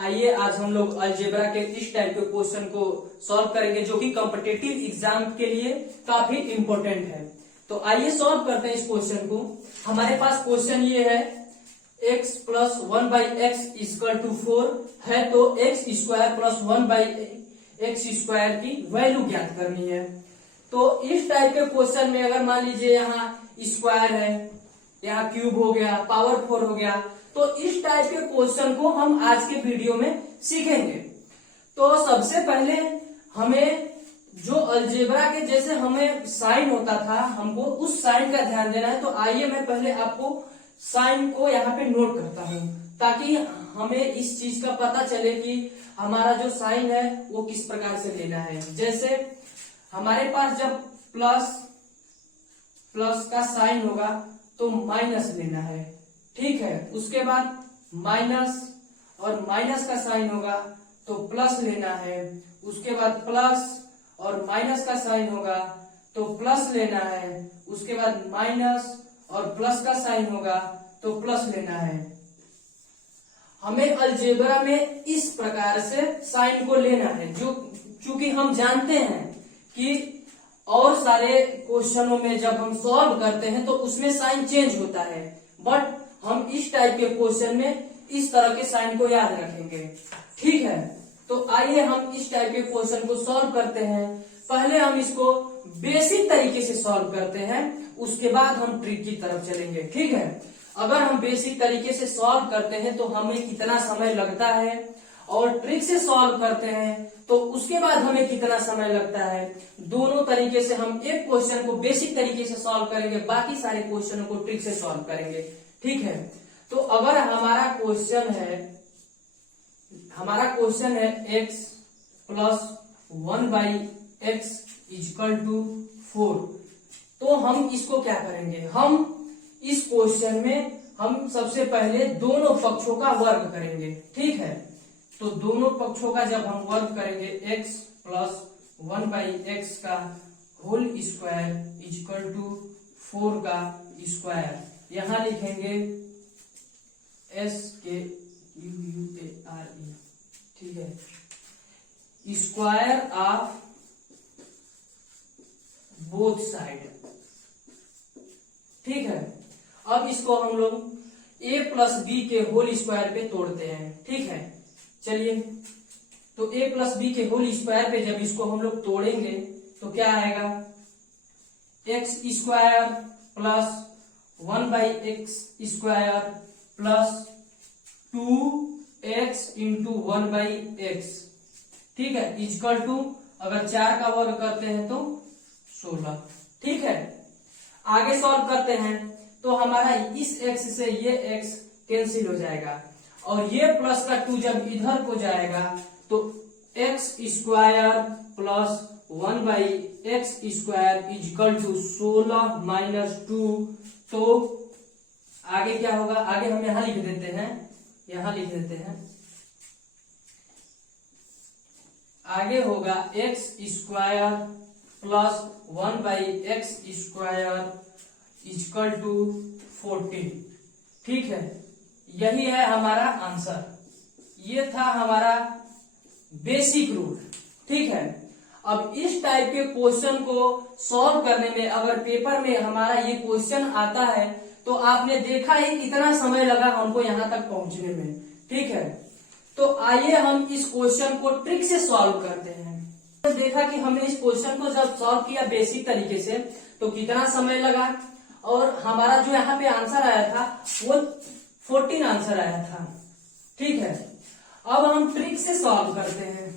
आइए आज हम लोग अलजेब्रा के इस टाइप के क्वेश्चन को सॉल्व करेंगे जो कि कॉम्पिटिटिव एग्जाम के लिए काफी इंपॉर्टेंट है। तो आइए सॉल्व करते हैं इस क्वेश्चन को। हमारे पास क्वेश्चन ये है x plus 1/x equal to 4 है, तो x square plus 1/x square की वैल्यू ज्ञात करनी है। तो इस टाइप के क्वेश्चन में अगर मान लीजिए यहाँ स्क्वायर है, यहाँ क्यूब हो गया, पावर 4 हो गया, तो इस टाइप के क्वेश्चन को हम आज के वीडियो में सीखेंगे। तो सबसे पहले हमें जो अलजेब्रा के जैसे हमें साइन होता था, हमको उस साइन का ध्यान देना है। तो आइए मैं पहले आपको साइन को यहाँ पे नोट करता हूँ ताकि हमें इस चीज का पता चले कि हमारा जो साइन है वो किस प्रकार से लेना है। जैसे हमारे पास जब प्लस का साइन होगा तो माइनस लेना है, ठीक है। उसके बाद माइनस और माइनस का साइन होगा तो प्लस लेना है। उसके बाद प्लस और माइनस का साइन होगा तो प्लस लेना है। उसके बाद माइनस और प्लस का साइन होगा तो प्लस लेना है। हमें अलजेब्रा में इस प्रकार से साइन को लेना है, जो चूंकि हम जानते हैं कि और सारे क्वेश्चनों में जब हम सॉल्व करते हैं तो उसमें साइन चेंज होता है, बट हम इस टाइप के क्वेश्चन में इस तरह के साइन को याद रखेंगे, ठीक है। तो आइए हम इस टाइप के क्वेश्चन को सॉल्व करते हैं। पहले हम इसको बेसिक तरीके से सॉल्व करते हैं, उसके बाद हम ट्रिक की तरफ चलेंगे, ठीक है। अगर हम बेसिक तरीके से सॉल्व करते हैं तो हमें कितना समय लगता है, और ट्रिक से सॉल्व करते हैं तो उसके बाद हमें कितना समय लगता है। दोनों तरीके से हम एक क्वेश्चन को बेसिक तरीके से सॉल्व करेंगे, बाकी सारे क्वेश्चनों को ट्रिक से सॉल्व करेंगे, ठीक है। तो अगर हमारा क्वेश्चन है x plus 1/x equal to 4, तो हम इसको क्या करेंगे, हम इस क्वेश्चन में हम सबसे पहले दोनों पक्षों का वर्ग करेंगे, ठीक है। तो दोनों पक्षों का जब हम वर्ग करेंगे x प्लस 1/x का होल स्क्वायर इक्वल टू 4 का स्क्वायर, यहां लिखेंगे SQUARE, ठीक है, स्क्वायर ऑफ बोथ साइड, ठीक है। अब इसको हम लोग a प्लस बी के होल स्क्वायर पे तोड़ते हैं, ठीक है। चलिए, तो a प्लस बी के होल स्क्वायर पे जब इसको हम लोग तोड़ेंगे तो क्या आएगा, x square plus 1/x square plus 2x into 1/x, ठीक है, इक्वल टू अगर 4 का वर्ग करते हैं तो 16, ठीक है। आगे सॉल्व करते हैं तो हमारा इस x से ये x कैंसिल हो जाएगा, और ये प्लस का 2 जब इधर को जाएगा तो x square plus 1/x square equal to 16 minus 2। तो आगे क्या होगा, आगे हम यहां लिख देते हैं, आगे होगा x square plus 1/x square equal to 14, ठीक है। यही है हमारा आंसर, ये था हमारा बेसिक रूल, ठीक है। अब इस टाइप के क्वेश्चन को सॉल्व करने में अगर पेपर में हमारा ये क्वेश्चन आता है तो आपने देखा ही कितना समय लगा हमको यहाँ तक पहुंचने में, ठीक है। तो आइए हम इस क्वेश्चन को ट्रिक से सॉल्व करते हैं। तो देखा कि हमने इस क्वेश्चन को जब सॉल्व किया बेसिक तरीके से तो कितना समय लगा, और हमारा जो यहाँ पे आंसर आया था वो 14 आंसर आया था, ठीक है। अब हम ट्रिक से सॉल्व करते हैं।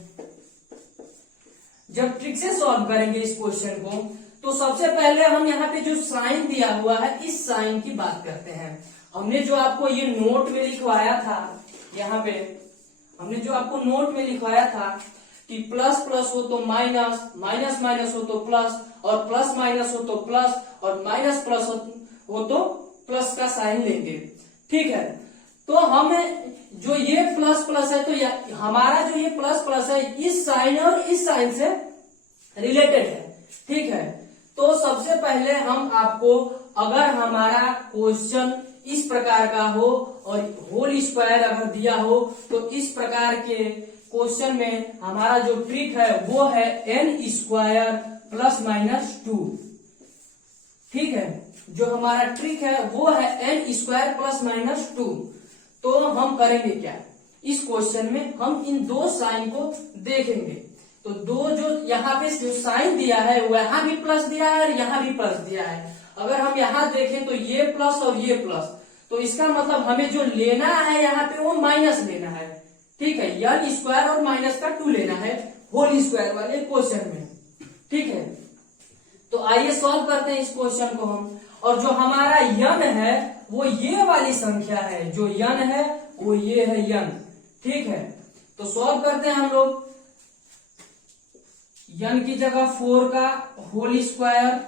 जब ट्रिक से सॉल्व करेंगे इस क्वेश्चन को तो सबसे पहले हम यहाँ पे जो साइन दिया हुआ है इस साइन की बात करते हैं। हमने जो आपको ये नोट में लिखवाया था, यहाँ पे हमने जो आपको नोट में लिखवाया था कि प्लस प्लस हो तो माइनस, माइनस माइनस हो तो प्लस, और प्लस माइनस हो तो प्लस, और माइनस प्लस हो तो प्लस का साइन लेंगे, ठीक है। तो हमें जो ये प्लस प्लस है तो हमारा जो ये प्लस प्लस है इस साइन और इस साइन से रिलेटेड है, ठीक है। तो सबसे पहले हम आपको, अगर हमारा क्वेश्चन इस प्रकार का हो और होल स्क्वायर अगर दिया हो तो इस प्रकार के क्वेश्चन में हमारा जो ट्रिक है वो है n स्क्वायर प्लस माइनस 2। ठीक है, जो हमारा ट्रिक है वो है n स्क्वायर प्लस माइनस 2। तो हम करेंगे क्या, इस क्वेश्चन में हम इन दो साइन को देखेंगे। तो दो जो यहाँ पे जो साइन दिया है वो यहाँ भी प्लस दिया है और यहाँ भी प्लस दिया है। अगर हम यहाँ देखें तो ये प्लस और ये प्लस, तो इसका मतलब हमें जो लेना है यहाँ पे वो माइनस लेना है। ठीक है, n स्क्वायर और माइनस का 2 लेना है होल स्क्वायर वाले क्वेश्चन में। ठीक है, तो आइए सॉल्व करते हैं इस क्वेश्चन को हम। और जो हमारा n है वो ये वाली संख्या है, जो n है वो ये है n। ठीक है, तो सॉल्व करते हैं हम लोग। n की जगह 4 का होल स्क्वायर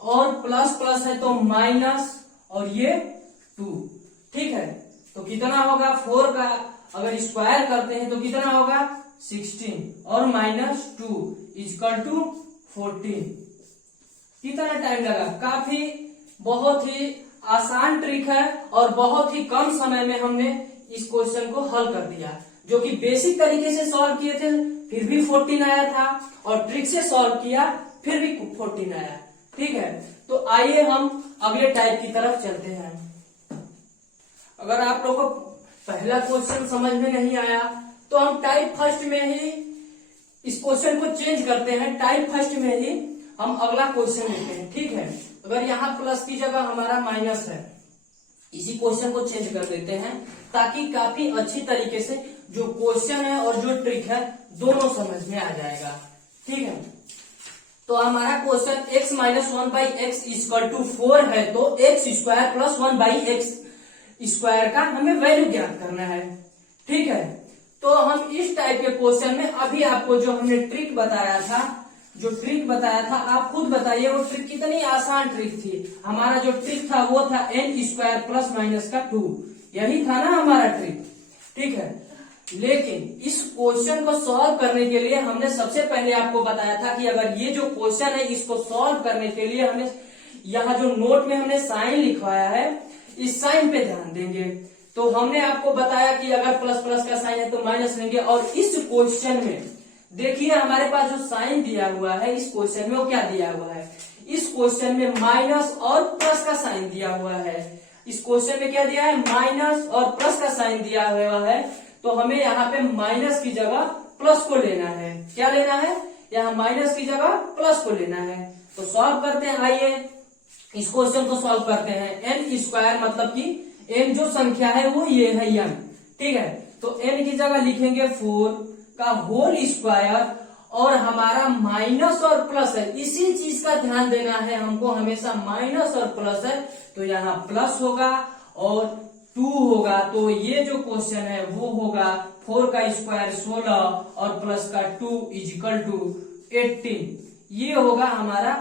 और प्लस प्लस है तो माइनस और ये 2। ठीक है, तो कितना होगा 4 का अगर स्क्वायर करते हैं तो कितना होगा 16 और माइनस 2 इक्वल टू 14। कितना टाइम लगा, काफी बहुत ही आसान ट्रिक है और बहुत ही कम समय में हमने इस क्वेश्चन को हल कर दिया। जो कि बेसिक तरीके से सॉल्व किए थे फिर भी 14 आया था और ट्रिक से सॉल्व किया फिर भी 14 आया। ठीक है, तो आइए हम अगले टाइप की तरफ चलते हैं। अगर आप लोगों को पहला क्वेश्चन समझ में नहीं आया तो हम टाइप फर्स्ट में ही इस क्वेश्चन को चेंज करते हैं। टाइप फर्स्ट में ही हम अगला क्वेश्चन लेते हैं। ठीक है, अगर यहाँ प्लस की जगह हमारा माइनस है, इसी क्वेश्चन को चेंज कर देते हैं ताकि काफी अच्छी तरीके से जो क्वेश्चन है और जो ट्रिक है दोनों समझ में आ जाएगा। ठीक है, तो हमारा question x minus 1 by x equal to 4 है, तो x square plus 1 by x square का हमें वैल्यू ज्ञात करना है। ठीक है, तो हम इस टाइप के क्वेश्चन में अभी आपको जो हमने ट्रिक बताया था, आप खुद बताइए वो ट्रिक कितनी आसान ट्रिक थी। हमारा जो ट्रिक था वो था n स्क्वायर प्लस माइनस का 2, यही था ना हमारा ट्रिक। ठीक है, लेकिन इस क्वेश्चन को सॉल्व करने के लिए हमने सबसे पहले आपको बताया था कि अगर ये जो क्वेश्चन है इसको सॉल्व करने के लिए हमें यहाँ जो नोट में हमने साइन लिखवाया है इस साइन पे ध्यान देंगे। तो हमने आपको बताया कि अगर प्लस प्लस का साइन है तो माइनस लेंगे। और इस क्वेश्चन में देखिए हमारे पास जो साइन दिया हुआ है इस क्वेश्चन में वो क्या दिया हुआ है, इस क्वेश्चन में माइनस और प्लस का साइन दिया हुआ है। इस क्वेश्चन में क्या दिया है, माइनस और प्लस का साइन दिया हुआ है। तो हमें यहाँ पे माइनस की जगह प्लस को लेना है। क्या लेना है, यहाँ माइनस की जगह प्लस को लेना है। तो सॉल्व करते हैं, आइए इस क्वेश्चन को सॉल्व करते हैं। n स्क्वायर मतलब कि n जो संख्या है वो ये है n। ठीक है, तो n की जगह लिखेंगे 4 का होल स्क्वायर और हमारा माइनस और प्लस है, इसी चीज का ध्यान देना है हमको, हमेशा माइनस और प्लस है तो यहाँ प्लस होगा और 2 होगा। तो ये जो क्वेश्चन है वो होगा 4 का स्क्वायर 16 और प्लस का 2 इजिकल टू 18। ये होगा हमारा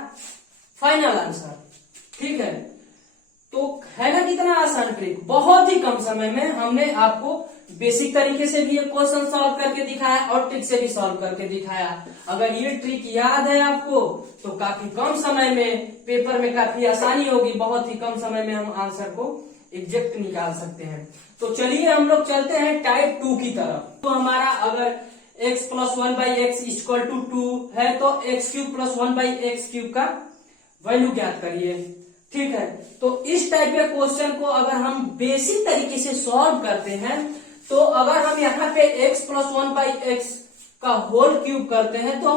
फाइनल आंसर। ठीक है, तो है ना कितना आसान ट्रिक। बहुत ही कम समय में हमने आपको बेसिक तरीके से भी ये क्वेश्चन सॉल्व करके दिखाया और ट्रिक से भी सॉल्व करके दिखाया। अगर ये ट्रिक याद है आपको तो काफी कम समय में पेपर में काफी आसानी होगी, बहुत ही कम समय में हम आंसर को एग्जैक्ट निकाल सकते हैं। तो चलिए हम लोग चलते हैं टाइप 2 की तरफ। तो हमारा अगर x plus 1 by x equal to 2 है तो x cube plus 1 by x cube का वैल्यू ज्ञात करिए। ठीक है, तो इस टाइप के क्वेश्चन को अगर हम बेसिक तरीके से सॉल्व करते हैं तो अगर हम यहाँ पे x प्लस 1 बाई एक्स का होल क्यूब करते हैं तो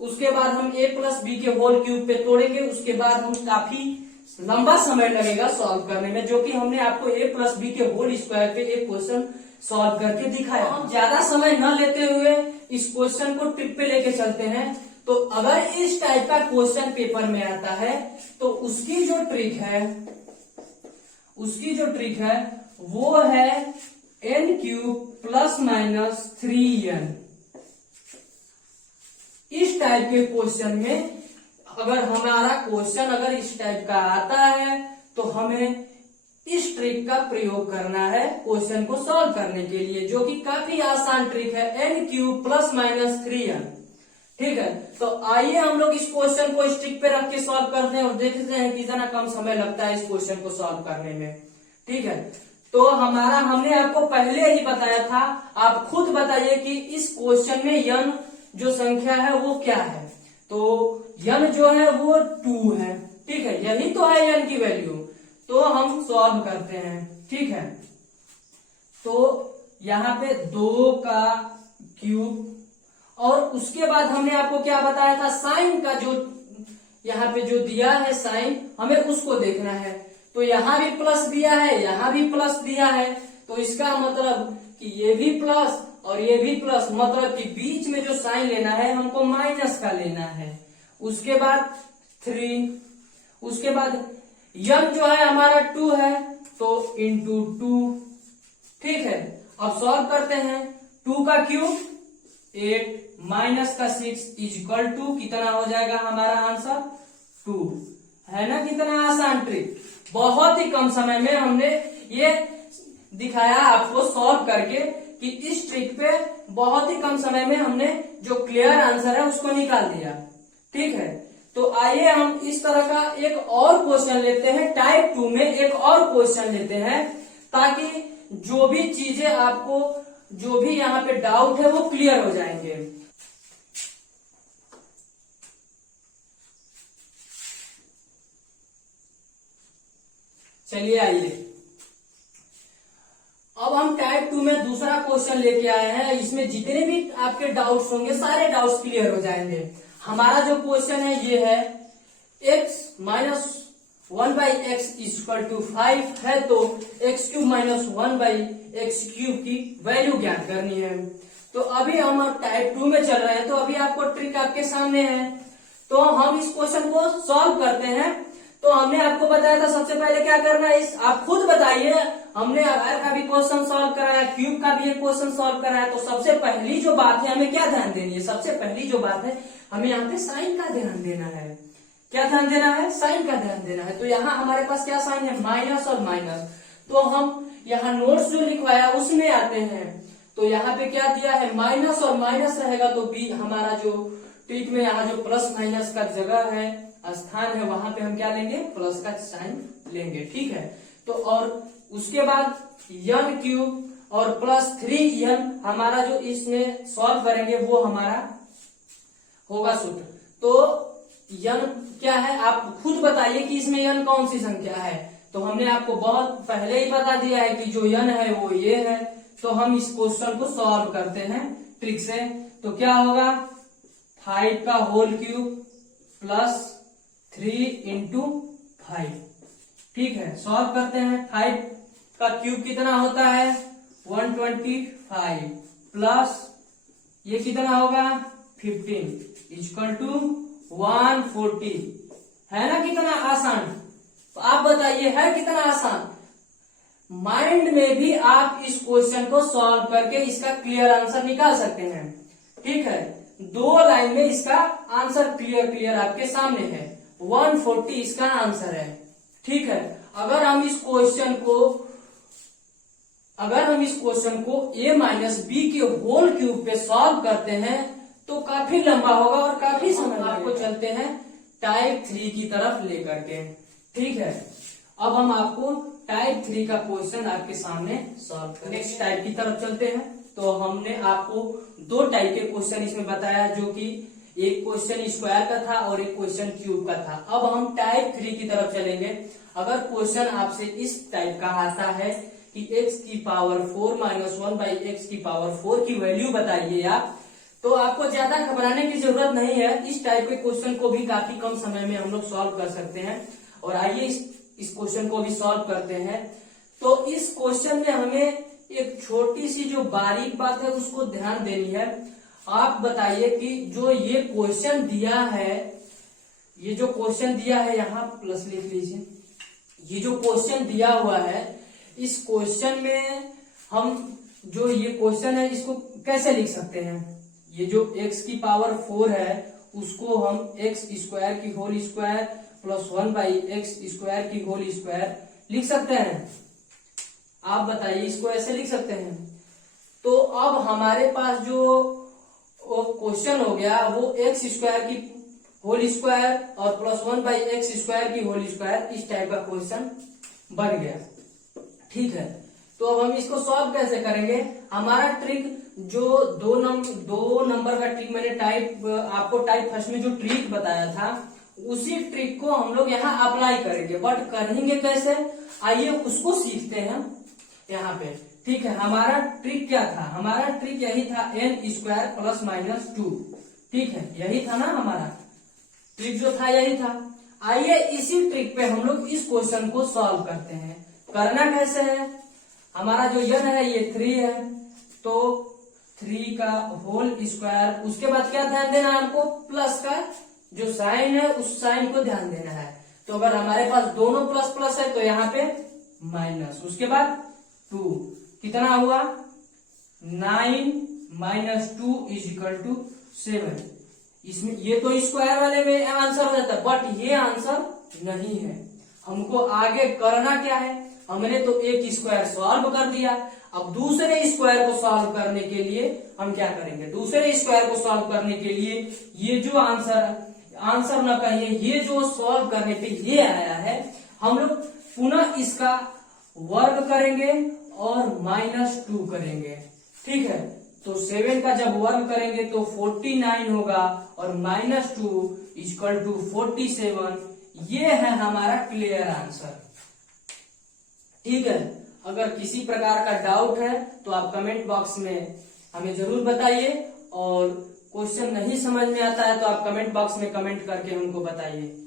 उसके बाद हम a प्लस बी के होल क्यूब पे तोड़ेंगे, उसके बाद हम काफी लंबा समय लगेगा सॉल्व करने में, जो कि हमने आपको a प्लस बी के होल स्क्वायर पे एक क्वेश्चन सॉल्व करके दिखाया। हम ज्यादा समय न लेते हुए इस क्वेश्चन को ट्रिक पे लेके चलते हैं। तो अगर इस टाइप का क्वेश्चन पेपर में आता है तो उसकी जो ट्रिक है वो है n cube plus minus 3n। इस टाइप के क्वेश्चन में अगर हमारा क्वेश्चन अगर इस टाइप का आता है तो हमें इस ट्रिक का प्रयोग करना है क्वेश्चन को सॉल्व करने के लिए, जो कि काफी आसान ट्रिक है, n cube plus minus 3n। ठीक है, तो आइए हम लोग इस क्वेश्चन को इस ट्रिक पे रख के सॉल्व करते हैं और देखते हैं कितना कम समय लगता है इस क्वेश्चन को सॉल्व करने में। ठीक है। तो हमने आपको पहले ही बताया था, आप खुद बताइए कि इस क्वेश्चन में यन जो संख्या है वो क्या है। तो यन जो है वो 2 है, ठीक है, यही तो है यन की वैल्यू। तो हम सॉल्व करते हैं, ठीक है। तो यहाँ पे 2 का क्यूब, और उसके बाद हमने आपको क्या बताया था, साइन का जो यहाँ पे जो दिया है साइन, हमें उसको देखना है। तो यहाँ भी प्लस दिया है, यहाँ भी प्लस दिया है, तो इसका मतलब कि ये भी प्लस और ये भी प्लस, मतलब कि बीच में जो साइन लेना है हमको माइनस का लेना है। उसके बाद 3, उसके बाद यन जो है हमारा 2 है, तो इंटू 2, ठीक है। अब सॉल्व करते हैं। 2 का क्यूब 8 माइनस का 6 इज इक्वल टू कितना हो जाएगा हमारा आंसर 2, है ना। कितना आसान ट्रिक, बहुत ही कम समय में हमने ये दिखाया आपको सॉल्व करके कि इस ट्रिक पे बहुत ही कम समय में हमने जो क्लियर आंसर है उसको निकाल दिया, ठीक है। तो आइए हम इस तरह का एक और क्वेश्चन लेते हैं, टाइप 2 में एक और क्वेश्चन लेते हैं, ताकि जो भी चीजें आपको जो भी यहाँ पे डाउट है वो क्लियर हो जाएंगे। चलिए आइए, अब हम टाइप 2 में दूसरा क्वेश्चन लेके आए हैं। इसमें जितने भी आपके डाउट्स होंगे सारे डाउट्स क्लियर हो जाएंगे। हमारा जो क्वेश्चन है ये है x minus 1/x equal to 5 है, तो x cube minus 1/x cube की वैल्यू ज्ञात करनी है। तो अभी हम टाइप 2 में चल रहे हैं, तो अभी आपको ट्रिक आपके सामने है, तो हम इस क्वेश्चन को सॉल्व करते हैं। तो हमने आपको बताया था सबसे पहले क्या करना है, इस आप खुद बताइए। हमने आर का भी क्वेश्चन सॉल्व कराया, क्यूब का भी एक क्वेश्चन सॉल्व कराया, तो सबसे पहली जो बात है हमें क्या ध्यान देनी है, सबसे पहली जो बात है हमें यहाँ पे साइन का ध्यान देना है। क्या ध्यान देना है, साइन का ध्यान देना है। तो यहाँ हमारे पास क्या साइन है, माइनस और माइनस। तो हम यहाँ नोट्स जो लिखवाया उसमें आते हैं, तो यहाँ पे क्या दिया है, माइनस और माइनस रहेगा, तो बी हमारा जो ट्रिक में यहाँ जो प्लस माइनस का जगह है, स्थान है, वहां पे हम क्या लेंगे, प्लस का साइन लेंगे, ठीक है। तो और उसके बाद यन क्यूब और प्लस 3n हमारा जो इसमें सॉल्व करेंगे वो हमारा होगा सूत्र। तो यन क्या है, आप खुद बताइए कि इसमें यन कौन सी संख्या है। तो हमने आपको बहुत पहले ही बता दिया है कि जो यन है वो ये है। तो हम इस क्वेश्चन को सॉल्व करते हैं ट्रिक से। तो क्या होगा, 5 का होल क्यूब प्लस 3 इंटू 5, ठीक है। सॉल्व करते हैं। 5 का क्यूब कितना होता है, 125 प्लस ये कितना होगा 15 इक्वल टू 140, है ना। कितना आसान, तो आप बताइए है कितना आसान। माइंड में भी आप इस क्वेश्चन को सॉल्व करके इसका क्लियर आंसर निकाल सकते हैं, ठीक है। 2 लाइन में इसका आंसर क्लियर आपके सामने है। 140 इसका आंसर है, ठीक है। अगर हम इस क्वेश्चन को a माइनस बी के होल क्यूब पे सॉल्व करते हैं तो काफी लंबा होगा और काफी समय आपको चलते हैं टाइप 3 की तरफ लेकर के, ठीक है। अब हम आपको टाइप 3 का क्वेश्चन आपके सामने सॉल्व करें। नेक्स्ट टाइप की तरफ चलते हैं। तो हमने आपको 2 टाइप के क्वेश्चन इसमें बताया, जो कि एक क्वेश्चन स्क्वायर का था और एक क्वेश्चन क्यूब का था। अब हम टाइप 3 की तरफ चलेंगे। अगर क्वेश्चन आपसे इस टाइप का आता है कि x की पावर 4 माइनस 1/x की पावर 4 की वैल्यू बताइए आप, तो आपको ज्यादा घबराने की जरूरत नहीं है। इस टाइप के क्वेश्चन को भी काफी कम समय में हम लोग सॉल्व कर सकते हैं। और आइए इस क्वेश्चन को भी सॉल्व करते हैं। तो इस क्वेश्चन में हमें एक छोटी सी जो बारीक बात है उसको ध्यान देनी है। आप बताइए कि जो ये क्वेश्चन दिया है, ये जो क्वेश्चन दिया है, यहाँ प्लस लिख लीजिए। ये जो क्वेश्चन दिया हुआ है, इस क्वेश्चन में हम जो ये क्वेश्चन है इसको कैसे लिख सकते हैं। ये जो x की पावर 4 है उसको हम x स्क्वायर की whole square plus 1/x square की होल स्क्वायर लिख सकते हैं। आप बताइए, इसको ऐसे लिख सकते हैं। तो अब हमारे पास जो क्वेश्चन हो गया वो x स्क्वायर की होल स्क्वायर और प्लस 1/x स्क्वायर की होल स्क्वायर, इस टाइप का क्वेश्चन बन गया। ठीक है, तो अब हम इसको सॉल्व कैसे करेंगे? हमारा ट्रिक जो दो नंबर का ट्रिक मैंने आपको टाइप फर्स्ट में जो ट्रिक बताया था, उसी ट्रिक को हम लोग यहाँ अप्लाई करेंगे। बट करेंगे कैसे, आइए उसको सीखते हैं यहाँ पे। ठीक है, हमारा ट्रिक क्या था? हमारा ट्रिक यही था n² प्लस माइनस 2। ठीक है, यही था ना हमारा ट्रिक जो था, यही था। आइए इसी ट्रिक पे हम लोग इस क्वेश्चन को सॉल्व करते हैं। करना कैसे है? हमारा जो n है ये 3 है, तो 3 का होल स्क्वायर, उसके बाद क्या ध्यान देना है हमको? प्लस का जो साइन है उस साइन को ध्यान देना है। तो अगर हमारे पास दोनों प्लस प्लस है तो यहाँ पे माइनस, उसके बाद 2, कितना हुआ? 9 माइनस 2 = 7। इसमें ये तो स्क्वायर वाले में आंसर हो जाता है, बट ये आंसर नहीं है। हमको आगे करना क्या है? हमने तो एक स्क्वायर सॉल्व कर दिया, अब दूसरे स्क्वायर को सॉल्व करने के लिए हम क्या करेंगे? दूसरे स्क्वायर को सॉल्व करने के लिए ये जो आंसर न कहिए, ये जो सॉल्व करने पे ये आया है, हम लोग पुनः इसका वर्ग करेंगे और -2 करेंगे। ठीक है, तो 7 का जब वर्ग करेंगे तो 49 होगा और -2 = 47। ये है हमारा क्लियर आंसर। ठीक है, अगर किसी प्रकार का डाउट है तो आप कमेंट बॉक्स में हमें जरूर बताइए, और क्वेश्चन नहीं समझ में आता है तो आप कमेंट बॉक्स में कमेंट करके हमको बताइए।